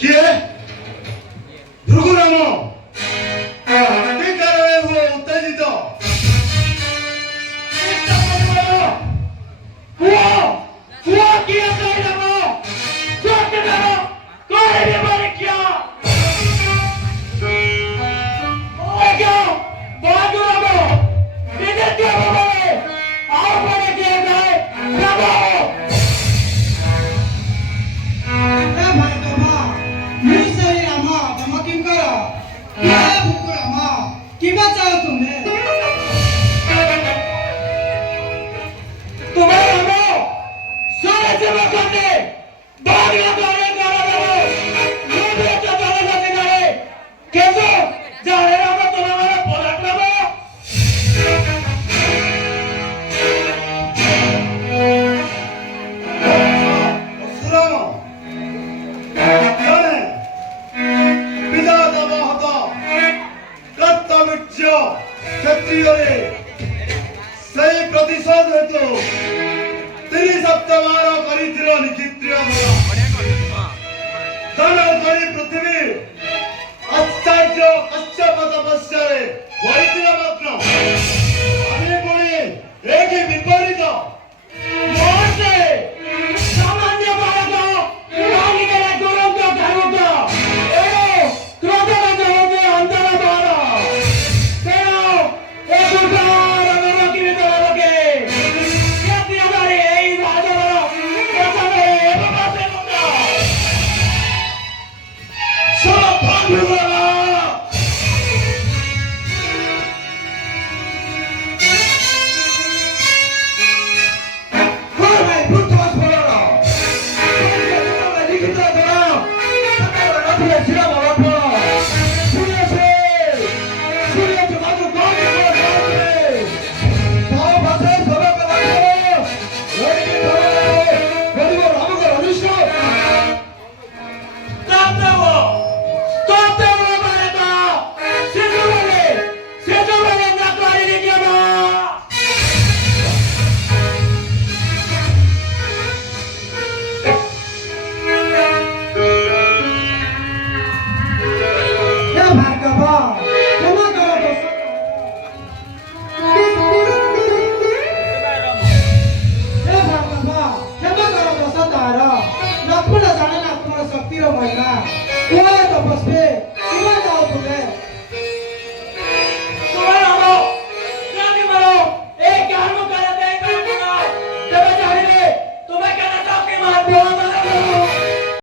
କିଏ ଭୃଗୁରାମ କି କାରଣରେ ହୁଅ ଉତ୍ତେଜିତ हुआ किया जाएगा सत्य करो कोई भी मारे क्या क्या बाजू रहो इधर क्या बोले आओ बड़े के गए रहो ए भाई तमा मुसई रामा तमा किम करा ये बुकु रामा किबा चाहो तुमने तुम्हारे रहो सारे जमा करने बागला बारे गाना रहो मुझे तो चला जाते गए कैसे जा रहे हो तुम्हारा पलट रहो ଅସୁରାମ ଜଣେ ବିଧାତା ମହତ କର୍ତ୍ତବୀର୍ଯ୍ୟ କ୍ଷତ୍ରିୟରେ ସେହି ପ୍ରତିଶୋଧ ହେତୁ 3 କରିଥିଲ ନିକ୍ଷତ୍ରିୟ ଦାନ କରି ପୃଥିବୀ ଆଶ୍ଚର୍ଯ୍ୟ କଶ୍ୟପ ତପସ୍ୟାରେ ବଢ଼ିଥିଲା ମାତ୍ର ଆମେ ପୁଣି ଏକି ବିପରୀତ मोसे सामान्य बालक रानी के गुरु का धर्म का एरो क्रोध का जवाब अंदर बार तेरा एक उदार अगर की तरह के ये हमारे यही राजा ऐसा है बाबा से मुंडा सब भाग हुआ Let's go.